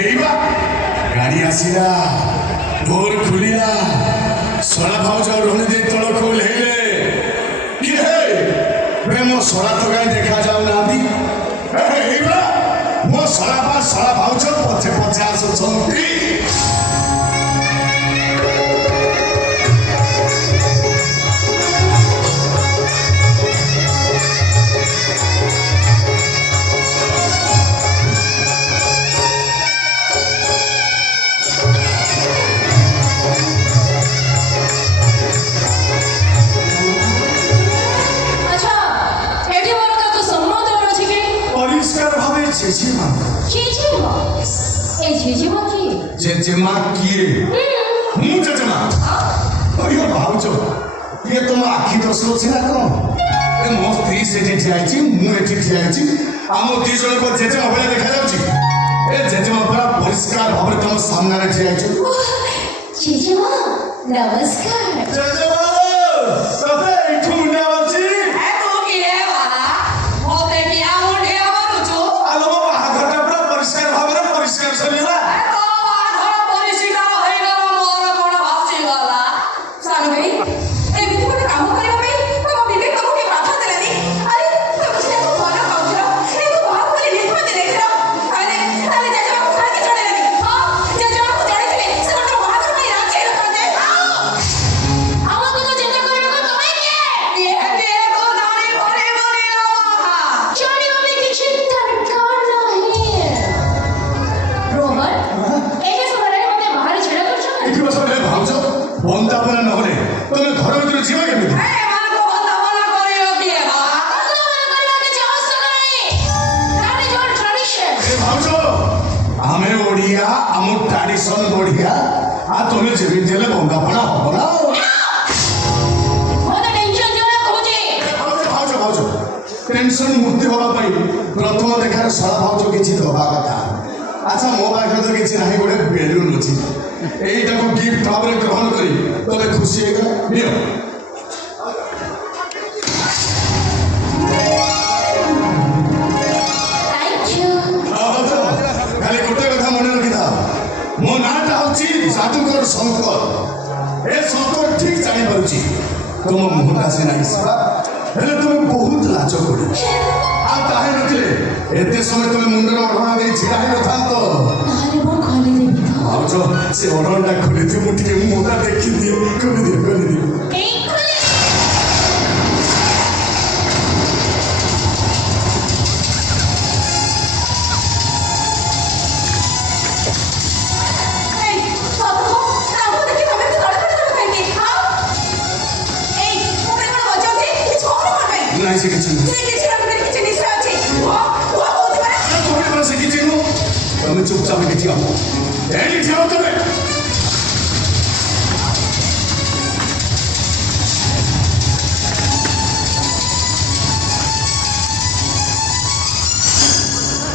ଏଇବା ଗାଡ଼ି ଆସିଲା ଡୋର ଖୋଲିଲା ଶଳା ଭାଉଜ ରୋହଣୀ ଦେଇ ତଳକୁ ଓହ୍ଲେଇଲେ କିଏ ମୋ ଶଳା ତ କାହିଁ ଦେଖାଯାଉନାହାନ୍ତି ଏଇବା ମୋ ଶଳା ଭାଉଜ ପଛେ ପଛେ ଆସୁଛନ୍ତି जेजेमा किए मु जेजेमा अयो भाउज ये तुम आखि दोष अछि ना कोन मो स्त्री सेठी ठियाइछि मु एठी ठियाइछि आमो दी जण को जेजेमा भले देखा जाउछि ए जेजेमा पूरा परिष्कार भाबरे तुम सामने रे ठियाइछि जेजेमा नमस्कार जेजेमा तते एठु मुंडा अछि ए तू किए वाला मोते किया मुंडे आवरुछु आलो बाहाघरटा पूरा परिष्कार भाबरे परिष्कार सलिला बंदापना नहले तुम घर भीतर जीव केमिति ए मानको बंदापना करियो किए बा बंदापना करबा के आवश्यक नहीं दैट इज योर ट्रेडिशन ए भाउजो आमे ओडिया आम ट्रेडिशन बढ़िया आ तुम जेबि देले बंदापना हो ना मोते टेंशन दियो ना कहूची भाउजो टेंशन मुक्ति होबा पई प्रथम देखार सळा भाउजो किछि दबा कथा अच्छा मो पाखे तो किछि नाही गोटे बेलून अछि এইটা को गिफ्ट भाବରେ ग्रहण करी तोले खुशी हेगा नियो थैंक यू खाली गोटे कथा मने रखि था मो नाटा होची जादूगर शंकर ए शंकर ठीक जानि पारुची तुम मुहटा से नाही सवा हेले तुम बहुत लाज करी आ काहे नथिले एते समय तुम मुंडर ओढणा देई छिड़ा हे नथांतो ताले मोर खोली देबी भाउजो से ओढणा खोली दे मु टिके मुहटा देखि दिए खोली दे एक खोली नहीं से किचन से किचन तुम चुपचाप के जाओ एडी जाओ तुम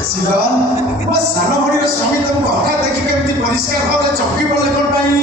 शिवन बस सानो भड़ीर स्वामी तुमको हठात देखि केमती परिष्कार भाव चौकी पड़े कोन पाई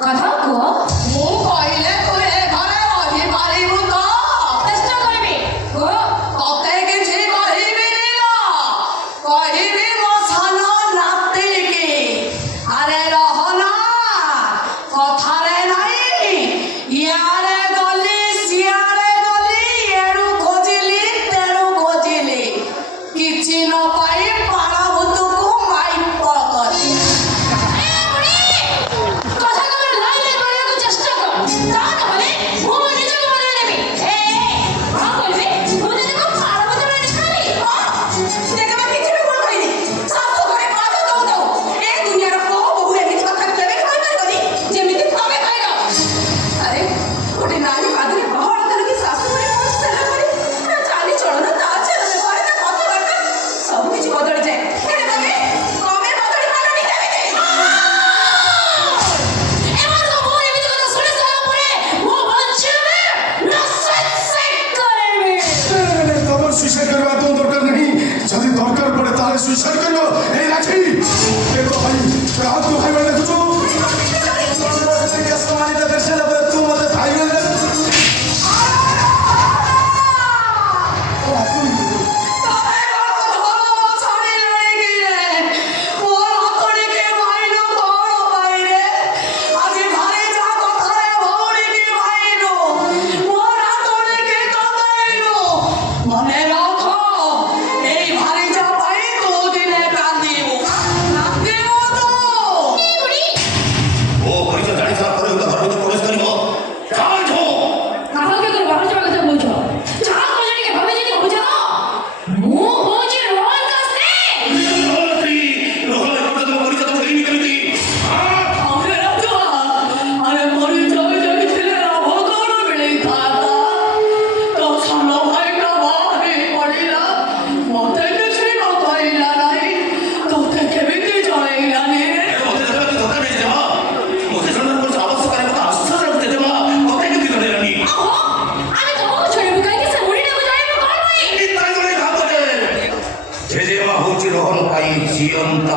कथा को ସୁଇସାଇଡ୍ କରିବ ଏଇ ରାକ୍ଷୀ ଦେଖ ଭାଇ କାହାକୁ ଭାଇ ବୋଲି ଦେଖୁଛୁ ସମ୍ମାନିତ ଦର୍ଶନ ପରେ ତୁ ମତେ ଭାଇ ବୋଲି ଦେଖୁଛୁ মনে রাখো এই ভারিটা পাই দুদিনে কাঁদিব কাঁদিব তো ও পরিচয় জানি সারা পরে ওটা ঘর ভিতরে প্রবেশ করিব কাজ হো কাহাকে তোর বাবা যাওয়ার কথা বলছো যা কোজনিকে ভাবে যদি বুঝো মু হচ্ছে রোহন কাছে রহলতি রহল কথা তো পরিচয় তো দেইনি কেমিতি আরে রাজা আরে মরি যাবে যাবে ছেলে না ভগবান মিলে থাকা তো সামনে ভাইটা বাহে পড়িলা মতে কিছু না পাইলা নাই তোতে কেমিতি চলেইলা নে মতে যাবে তো ধোকা দিয়ে দেবা মতে জন্য কোন আবশ্যক করে কথা আশ্চর্য করতে দেবা মতে কি দিতে দেনি আহো আমি তোমাকে ছড়িব কাই কিছু মুড়ি না যাইব কই ভাই এই তাই করে ভাবতে যে যে মা হচ্ছে রহল পাই জীবন্ত